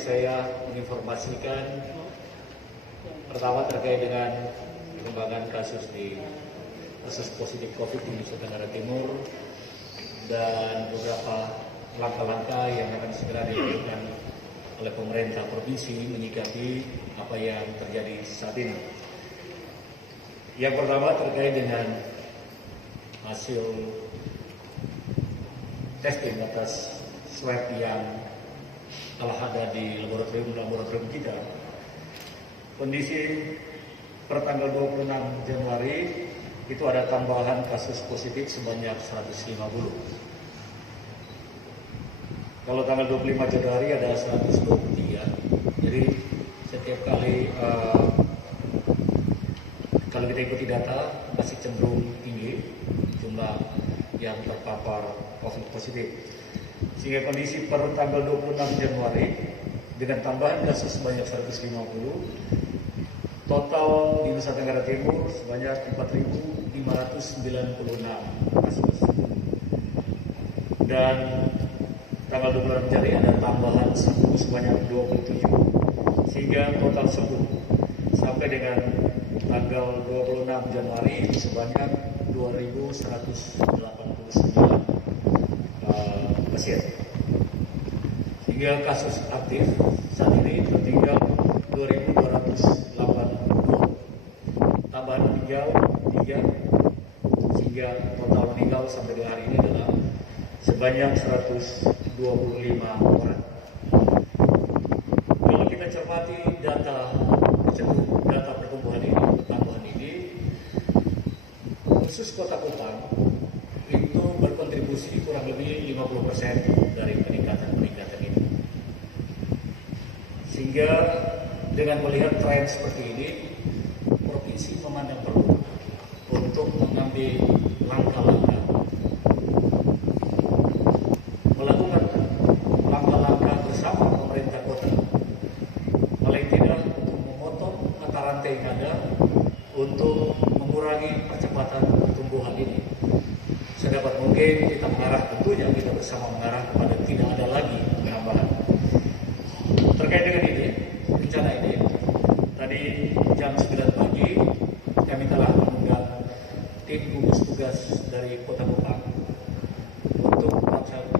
saya menginformasikan pertama terkait dengan perkembangan kasus positif COVID di Nusa Tenggara Timur dan beberapa langkah-langkah yang akan segera dilakukan oleh pemerintah provinsi menyikapi apa yang terjadi saat ini. Yang pertama terkait dengan hasil testing atas swab yang telah ada di laboratorium kita. Kondisi per tanggal 26 Januari itu ada tambahan kasus positif sebanyak 150. Kalau tanggal 25 Januari ada 123. Jadi setiap kali kalau kita ikuti data masih cenderung tinggi jumlah yang terpapar COVID positif. Sehingga kondisi per tanggal 26 Januari dengan tambahan kasus sebanyak 150, total di Nusa Tenggara Timur sebanyak 4.596 kasus. Dan tanggal 26 Januari ada tambahan sembuh sebanyak 27, sehingga total sembuh sampai dengan tanggal 26 Januari sebanyak 2.189 pasien. Hingga kasus aktif saat ini tertinggal 2.280. Tambahan meninggal 3, sehingga total meninggal sampai dengan hari ini adalah sebanyak 125 orang. Kalau kita cermati data pertumbuhan ini, pertambahan ini, khusus Kota Kupang itu berkontribusi kurang lebih 50% dari peningkatan ini. Sehingga dengan melihat tren seperti ini, provinsi memandang perlu untuk mengambil langkah-langkah, melakukan langkah-langkah bersama pemerintah kota, paling tidak untuk memotong mata rantai yang ada untuk mengurangi percepatan pertumbuhan ini. Sedapat mungkin kita mengarah, tentunya kita bersama mengarah kepada tidak ada lagi penambahan. Terkait dengan ini, rencana ini, tadi jam 9 pagi kami telah mengundang tim gugus tugas dari Kota Kupang untuk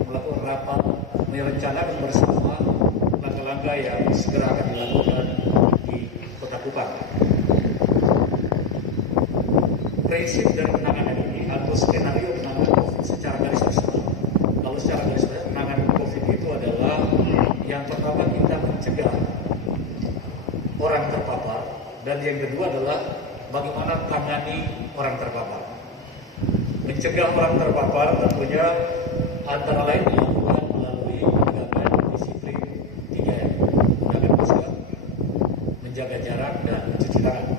melakukan rapat merencanakan bersama langkah-langkah yang segera akan dilakukan di Kota Kupang. Prinsip dari penanganan ini atau skenario penanganan COVID secara garis besar. Kalau secara garis besar penanganan COVID itu adalah yang pertama kita mencegah orang terpapar, dan yang kedua adalah bagaimana tangani orang terpapar. Mencegah orang terpapar tentunya antara lain dilakukan melalui penegakan disiplin 3M, menggunakan masker, menjaga jarak, dan mencuci tangan.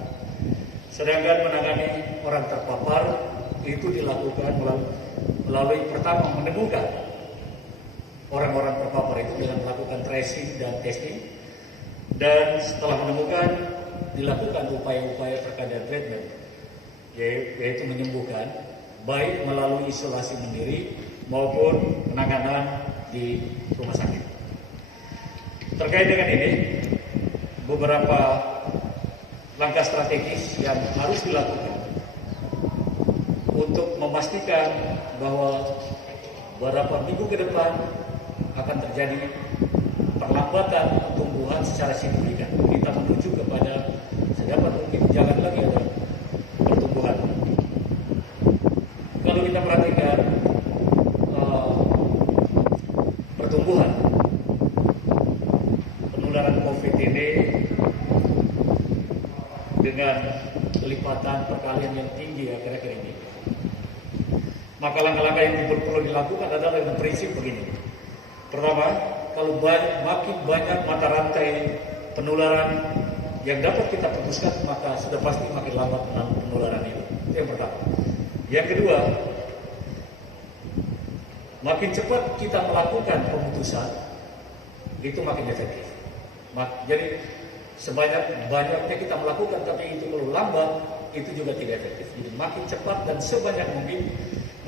Sedangkan menangani orang terpapar itu dilakukan melalui pertama menemukan orang-orang terpapar itu dengan melakukan tracing dan testing, dan setelah menemukan dilakukan upaya-upaya terkait dengan treatment, yaitu menyembuhkan baik melalui isolasi mandiri maupun penanganan di rumah sakit. Terkait dengan ini, beberapa langkah strategis yang harus dilakukan untuk memastikan bahwa beberapa minggu ke depan akan terjadi perlambatan pertumbuhan secara signifikan. Kita menuju kepada sedapat mungkin jangan lagi ada pertumbuhan. Kalau kita perhatikan pertumbuhan penularan COVID ini dengan kelipatan perkalian yang tinggi akhir-akhir ini, maka langkah-langkah yang perlu dilakukan adalah dengan prinsip begini. Pertama, kalau makin banyak mata rantai penularan yang dapat kita putuskan, maka sudah pasti makin lambat penularan itu. Itu yang pertama. Yang kedua, makin cepat kita melakukan pemutusan, itu makin efektif. Jadi sebanyak-banyaknya kita melakukan, tapi itu kalau lambat, itu juga tidak efektif. Jadi makin cepat dan sebanyak mungkin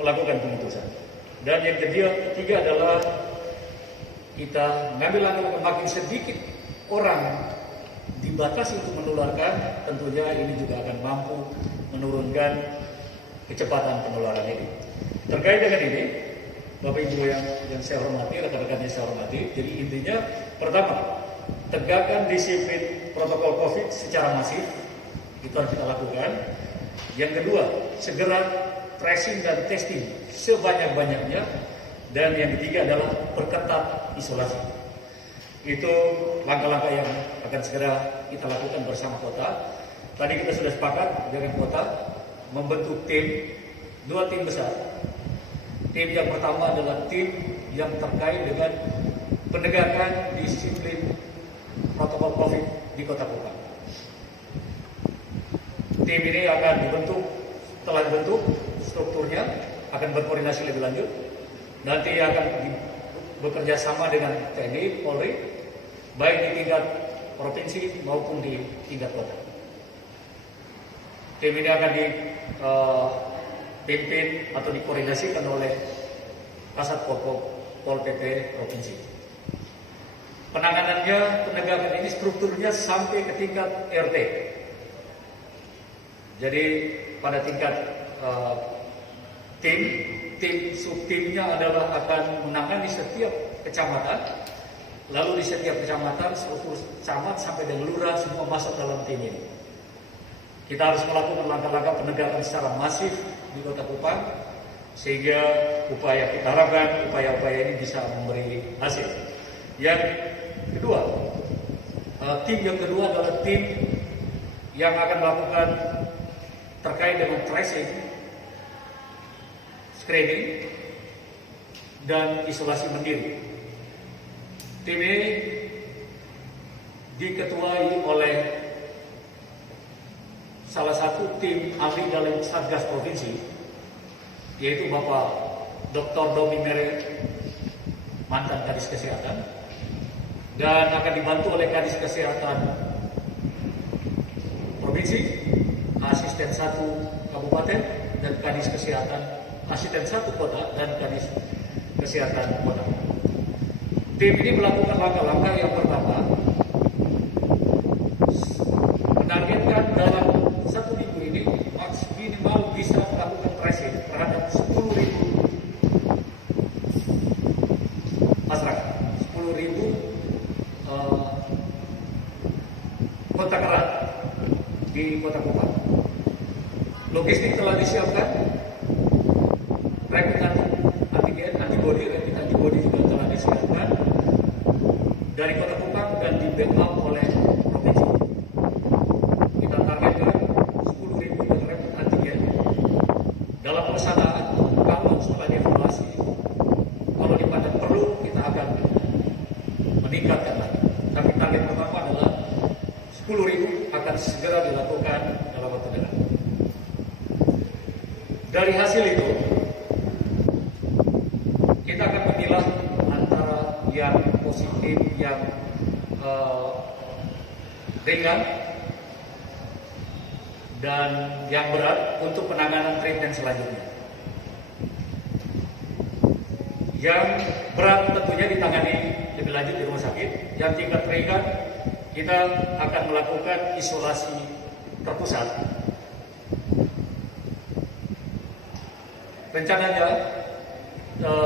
melakukan pemutusan. Dan yang ketiga adalah kita mengambil langkah makin sedikit orang dibatasi untuk menularkan, tentunya ini juga akan mampu menurunkan kecepatan penularan ini. Terkait dengan ini, Bapak Ibu yang saya hormati, rekan-rekan yang saya hormati, jadi intinya pertama, tegakkan disiplin protokol COVID secara masif, itu harus kita lakukan. Yang kedua, segera tracing dan testing sebanyak-banyaknya. Dan yang ketiga adalah perketat isolasi. Itu langkah-langkah yang akan segera kita lakukan bersama kota. Tadi kita sudah sepakat dengan kota membentuk tim, 2 tim besar. Tim yang pertama adalah tim yang terkait dengan penegakan disiplin protokol COVID di Kota Kupang. Tim ini akan telah dibentuk, strukturnya akan berkoordinasi lebih lanjut. Nanti akan bekerja sama dengan TNI, Polri, baik di tingkat provinsi maupun di tingkat kota. Tim ini akan dipimpin atau dikoordinasikan oleh Kasat Pol PP Provinsi. Penanganannya, penegakan ini strukturnya sampai ke tingkat RT. Jadi pada tingkat tim subtimnya adalah akan menangani setiap kecamatan, lalu di setiap kecamatan, struktur camat sampai dengan lurah semua masuk dalam tim ini. Kita harus melakukan langkah-langkah penegakan secara masif di Kota Kupang, sehingga kita harapkan upaya-upaya ini bisa memberi hasil. Yang kedua, tim yang kedua adalah tim yang akan melakukan terkait dengan tracing, screening, dan isolasi mandiri. Tim ini diketuai oleh salah satu tim ahli dalam Satgas Provinsi, yaitu Bapak Dr. Domi Mere, mantan Kadis Kesehatan, dan akan dibantu oleh Kadis Kesehatan Provinsi, Asisten 1 Kabupaten, dan Kadis Kesehatan Asisten 1 Kota, dan Kadis Kesehatan Kota. Tim ini melakukan langkah-langkah yang pertama, menargetkan dalam 1 minggu ini minimal bisa melakukan tracing terhadap 10.000 masyarakat, 10.000 kontak erat di Kota Kupang. Logistik telah disiapkan, rapid antibody juga telah disiapkan dari Kota Kupang dan di backup oleh provinsi. Kita targetkan 10.000 rapid antigen. Dalam pelaksanaan, kalau setelah dievaluasi, kalau dipandang perlu, kita akan meningkatkan lagi. Tapi target pertama adalah 10.000 akan segera dilakukan dalam waktu dekat. Dari hasil itu, kita akan memilah antara yang positif, yang ringan, dan yang berat untuk penanganan treatment selanjutnya. Yang berat tentunya ditangani lebih lanjut di rumah sakit. Yang tingkat ringan, kita akan melakukan isolasi terpusat. Rencananya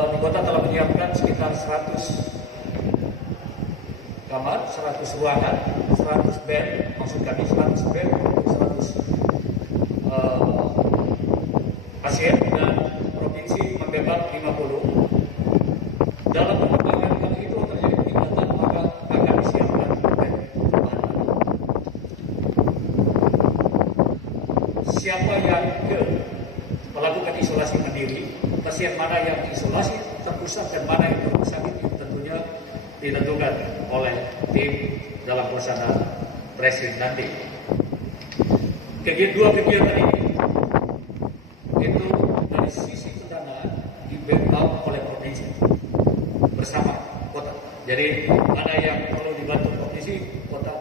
di kota telah menyiapkan sekitar 100 kamar, 100 ruangan, 100 bed, maksud kami 100 bed untuk 100 pasien, dan provinsi membebas 50. Dalam pengembangan kalau itu terjadi peningkatan, maka akan disiapkan bed tambahan. Siapa yang melakukan isolasi mandiri, pasien mana yang isolasi terpusat dan mana yang rumah sakit, itu tentunya ditentukan oleh tim dalam pelaksanaan tracing nanti. Dua kegiatan ini itu dari sisi pendanaan di backup oleh provinsi bersama kota. Jadi mana yang perlu dibantu provinsi, kota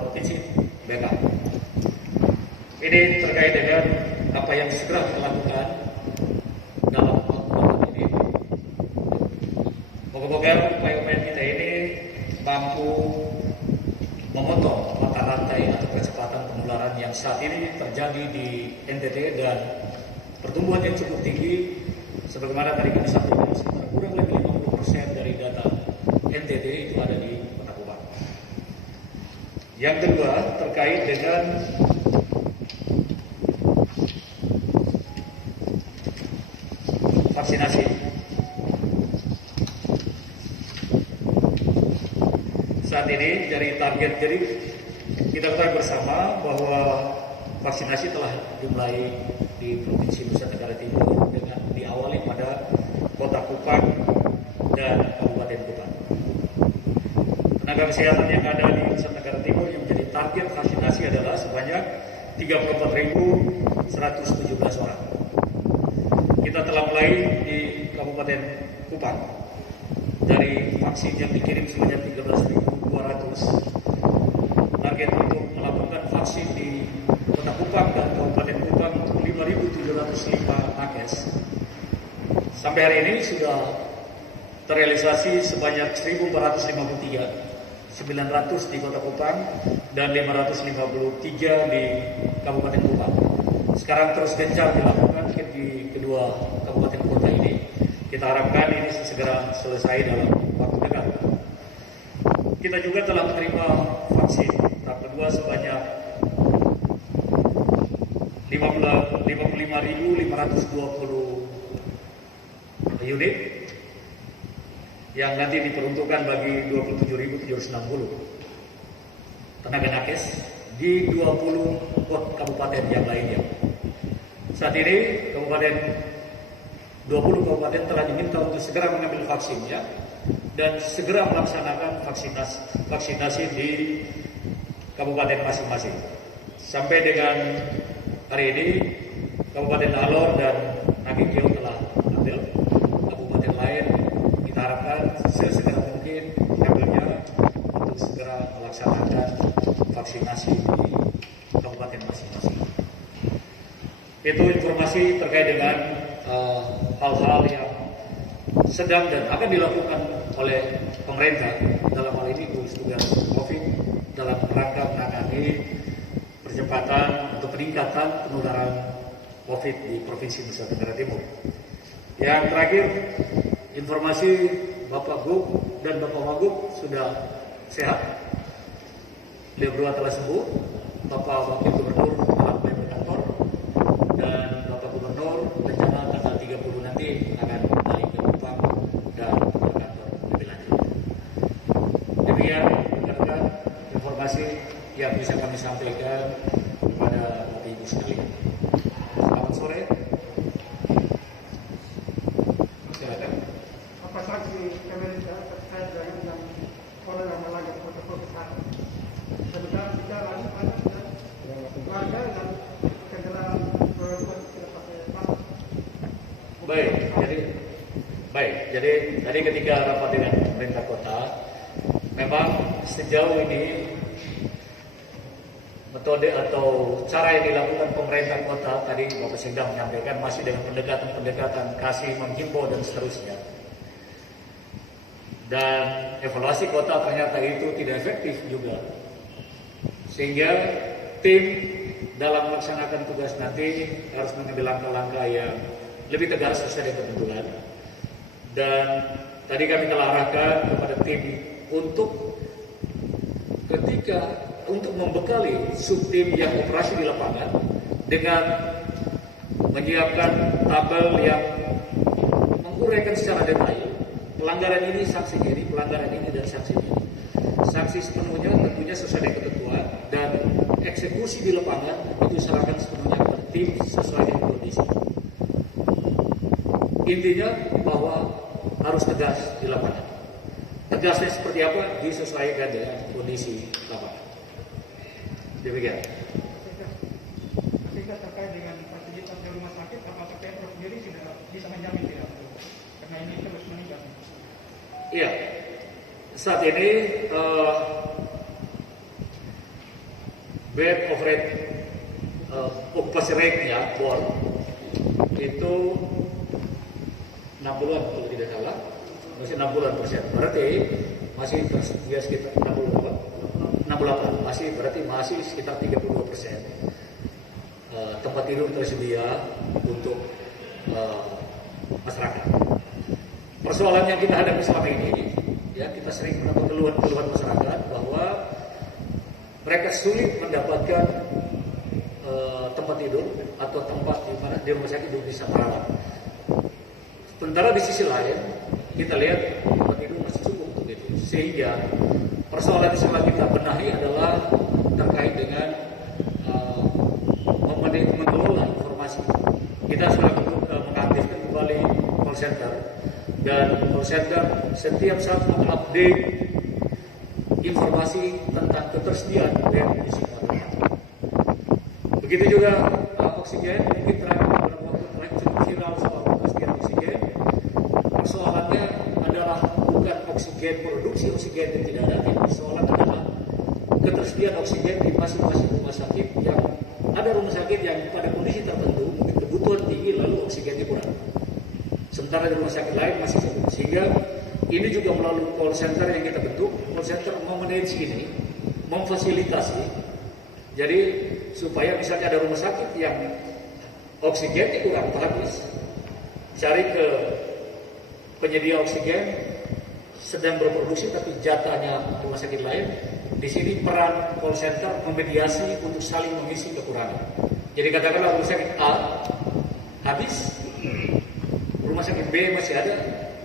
provinsi backup. Ini terkait dengan apa yang segera kita lakukan dalam waktu ini. Moga-moga upaya-upaya mampu memotong mata rantai atau percepatan penularan yang saat ini terjadi di NTT dan pertumbuhan yang cukup tinggi. Sebagaimana tadi kami sampaikan, sekitar kurang lebih 50% dari data NTT itu ada di Kota Kupang. Yang kedua terkait dengan vaksinasi. Saat ini dari target, jadi kita ketahui bersama bahwa vaksinasi telah dimulai di Provinsi Nusa Tenggara Timur dengan diawali pada Kota Kupang dan Kabupaten Kupang. Tenaga kesehatan yang ada di Nusa Tenggara Timur yang menjadi target vaksinasi adalah sebanyak 34.117 orang. Kita telah mulai di Kabupaten Kupang dari vaksin yang dikirim sebanyak 13.200. Target untuk melakukan vaksin di Kota Kupang dan Kabupaten Kupang untuk 5.705 nakes. Sampai hari ini sudah terrealisasi sebanyak 1.453, 900 di Kota Kupang dan 553 di Kabupaten Kupang. Sekarang terus gencar dilakukan di kedua kabupaten kota ini. Kita harapkan ini segera selesai dalam waktu dekat. Kita juga telah menerima vaksin tahap kedua sebanyak 55.520 unit yang nanti diperuntukkan bagi 27.760 tenaga nakes di 20 kabupaten yang lainnya. Saat ini 20 kabupaten telah diminta untuk segera mengambil vaksinnya dan segera melaksanakan vaksinasi di kabupaten masing-masing. Sampai dengan hari ini Kabupaten Alor dan Nagingio telah ambil, kabupaten lain kita harapkan sesegera mungkin mengambilnya untuk segera melaksanakan vaksinasi di kabupaten masing-masing. Itu informasi terkait dengan hal-hal yang sedang dan akan dilakukan oleh pemerintah dalam hal ini gugus tugas COVID dalam rangka menangani percepatan atau peningkatan penularan COVID di Provinsi Nusa Tenggara Timur. Yang terakhir, informasi Bapak Gub dan Bapak Wagub sudah sehat. Beliau berdua telah sembuh. Bapak Wakil Gubernur telah mulai berkantor dan Bapak Gubernur rencana tanggal 30 nanti akan kembali ke Kupang dan berkantor lebih lanjut. Demikian rekan-rekan informasi yang bisa kami sampaikan kepada Bapak Ibu sekalian. Selamat sore. Silakan. Apa saksi pemerintah terkait dengan corona melanggar protokol kesehatan? Sebenarnya kita lanjut warga dan kendaraan bermotor tidak pakai masker. Baik. Jadi tadi ketika rapat dengan pemerintah kota, memang sejauh ini metode atau cara yang dilakukan pemerintah kota tadi Bapak Sekda menyampaikan masih dengan pendekatan kasih, menghimbau dan seterusnya. Dan evaluasi kota ternyata itu tidak efektif juga. Sehingga tim dalam melaksanakan tugas nanti harus mengambil langkah-langkah yang lebih tegas sesuai dengan ketentuan. Dan tadi kami telah arahkan kepada tim untuk membekali subtim yang operasi di lapangan dengan menyiapkan tabel yang menguraikan secara detail pelanggaran ini, sanksinya ini, pelanggaran ini dan sanksinya ini. Sanksi sepenuhnya tentunya sesuai dengan ketentuan dan eksekusi di lapangan itu serahkan sepenuhnya kepada tim sesuai dengan kondisi. Intinya bahwa harus tegas di lapangan. Tegasnya seperti apa disesuaikan dengan kondisi lapangan. Demikian. Ketika terkait dengan fasilitas di rumah sakit, apakah Pemprov sendiri sudah bisa menjamin tidak? Karena ini terus meningkat. Iya. Saat ini bed occupancy rate-nya BOR itu 60-an kalau tidak salah, masih 60-an persen. Berarti masih tersedia sekitar 68, masih sekitar 32% tempat tidur tersedia untuk masyarakat. Persoalan yang kita hadapi selama ini, ya, kita sering mendapat keluhan masyarakat bahwa mereka sulit mendapatkan tempat tidur atau tempat di mana di rumah sakit bisa merawat. Sementara di sisi lain kita lihat tempat tidur masih cukup untuk itu, sehingga persoalan yang sedang kita benahi adalah terkait dengan mengelola informasi. Kita sedang mengaktifkan kembali call center, dan call center setiap saat mengupdate informasi tentang ketersediaan bed di semua tempat. Begitu juga oksigen, mungkin terakhir beberapa waktu terakhir cukup viral soal ketersediaan oksigen. Persoalannya adalah bukan oksigen, produksi oksigen yang tidak ada, tapi persoalan adalah ketersediaan oksigen di masing-masing rumah sakit. Yang ada rumah sakit yang pada kondisi tertentu mungkin kebutuhan tinggi lalu oksigennya kurang, sementara di rumah sakit lain masih cukup. Sehingga ini juga melalui call center yang kita bentuk, call center memanage ini, memfasilitasi. Jadi supaya misalnya ada rumah sakit yang oksigennya kurang habis, cari ke penyedia oksigen sedang berproduksi tapi jatahnya rumah sakit lain. Di sini peran call center memediasi untuk saling mengisi kekurangan. Jadi katakanlah rumah sakit A habis, rumah sakit B masih ada,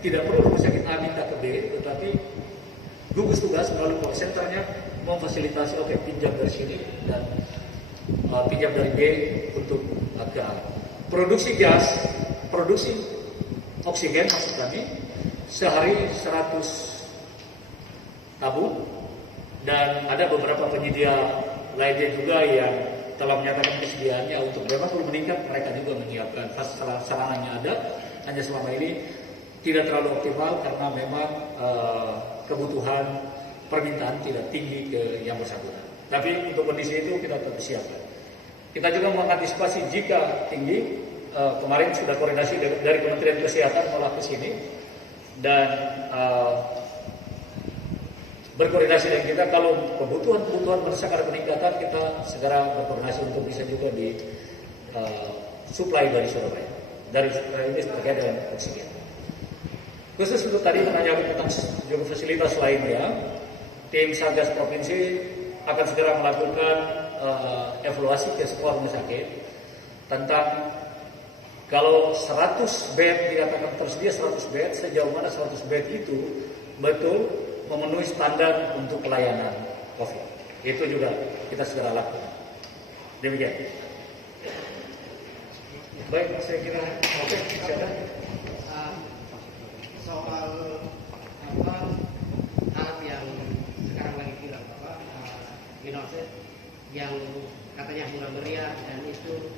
tidak perlu rumah sakit A minta ke B, tetapi gugus tugas melalui call centernya memfasilitasi, oke, pinjam dari sini dan pinjam dari B untuk ke A. Produksi gas, produksi oksigen maksud kami sehari 100 tabung, dan ada beberapa penyedia lainnya juga yang telah menyatakan kesediaannya untuk memang perlu meningkat, mereka juga menyiapkan sarananya ada, hanya selama ini tidak terlalu optimal karena memang kebutuhan permintaan tidak tinggi ke yang bersangkutan. Tapi untuk kondisi itu kita tetap siapkan. Kita juga mengantisipasi jika tinggi. Kemarin sudah koordinasi dari Kementerian Kesehatan malah ke sini dan berkoordinasi dengan kita. Kalau kebutuhan mendesak ada peningkatan, kita segera berkoordinasi untuk bisa juga di supply dari Surabaya. Dari ini terkait dengan oksigen. Khusus untuk tadi menanyakan tentang juga fasilitas lainnya, tim Satgas Provinsi akan segera melakukan evaluasi ke semua rumah sakit tentang kalau 100 bed dikatakan tersedia 100 bed, sejauh mana 100 bed itu betul memenuhi standar untuk pelayanan COVID. Itu juga kita segera lakukan. Demikian. Baik, saya kira oke, masih ada. Soal alat yang sekarang lagi viral Inoset yang katanya murah meriah dan itu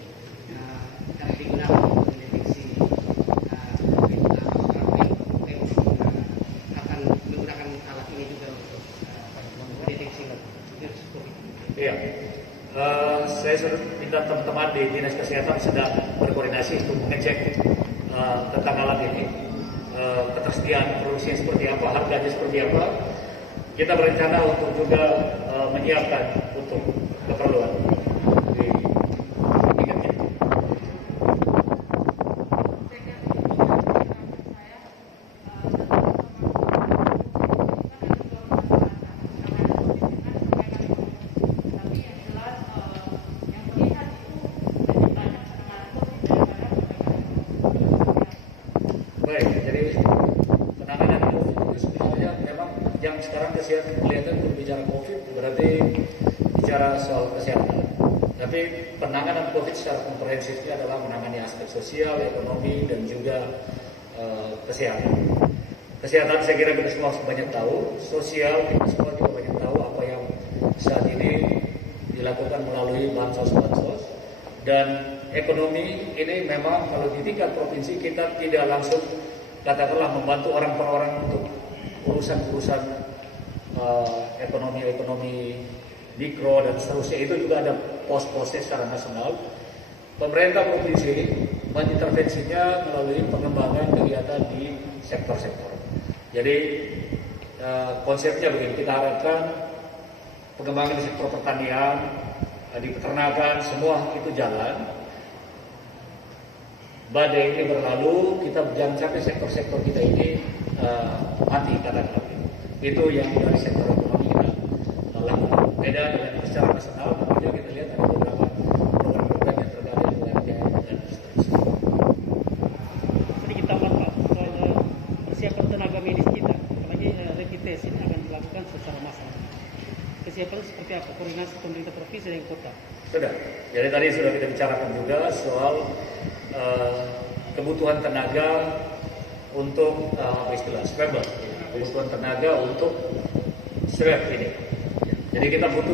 dapat digunakan untuk mendeteksi akan menggunakan alat ini juga untuk mendeteksi virus COVID. Iya, saya sudah minta teman-teman di Dinas Kesehatan sedang berkoordinasi untuk mengecek tentang alat ini, ketersediaan produksinya seperti apa, harganya seperti apa. Kita berencana untuk juga menyiapkan untuk keperluan di tingkat itu. Baik, jadi penanganan COVID itu sebenarnya memang yang sekarang kelihatan berbicara COVID berarti bicara soal kesehatan. Tapi penanganan COVID secara komprehensifnya adalah menangani aspek sosial, ekonomi, dan juga kesehatan. Kesehatan saya kira kita semua banyak tahu, sosial kita semua juga banyak tahu apa yang saat ini dilakukan melalui bansos-bansos, dan ekonomi ini memang kalau di tingkat provinsi kita tidak langsung katakanlah membantu orang per orang untuk urusan-urusan ekonomi mikro dan seterusnya. Itu juga ada pos-posnya secara nasional. Pemerintah provinsi mengintervensinya melalui pengembangan kegiatan di sektor-sektor. Jadi konsepnya begini, kita harapkan pengembangan di sektor pertanian, di peternakan, semua itu jalan. Badai ini berlalu, kita jangan sampai sektor-sektor kita ini mati katakanlah. Itu yang dari sektor ekonomi kita lakukan. Beda dengan secara nasional, tentunya kita lihat ada beberapa program-program yang terkait dengan UMKM dan seterusnya. Sedikit tambahan Pak, soal kesiapan tenaga medis kita, apalagi rapid test ini akan dilakukan secara massal. Kesiapan seperti apa? Koordinasi pemerintah provinsi dan kota. Sudah. Jadi tadi sudah kita bicarakan juga soal kebutuhan tenaga untuk istilah swabber, kebutuhan tenaga untuk swab ini. Jadi kita butuh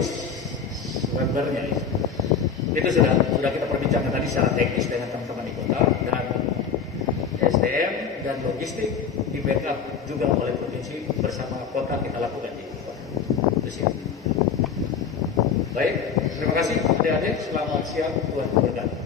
swabbernya. Itu sudah kita perbincangkan tadi secara teknis dengan teman-teman di kota, dan SDM dan logistik di backup juga oleh provinsi bersama kota kita lakukan di kota. Itu sih. Baik, terima kasih adik-adik. Selamat siang, Tuhan memberkati.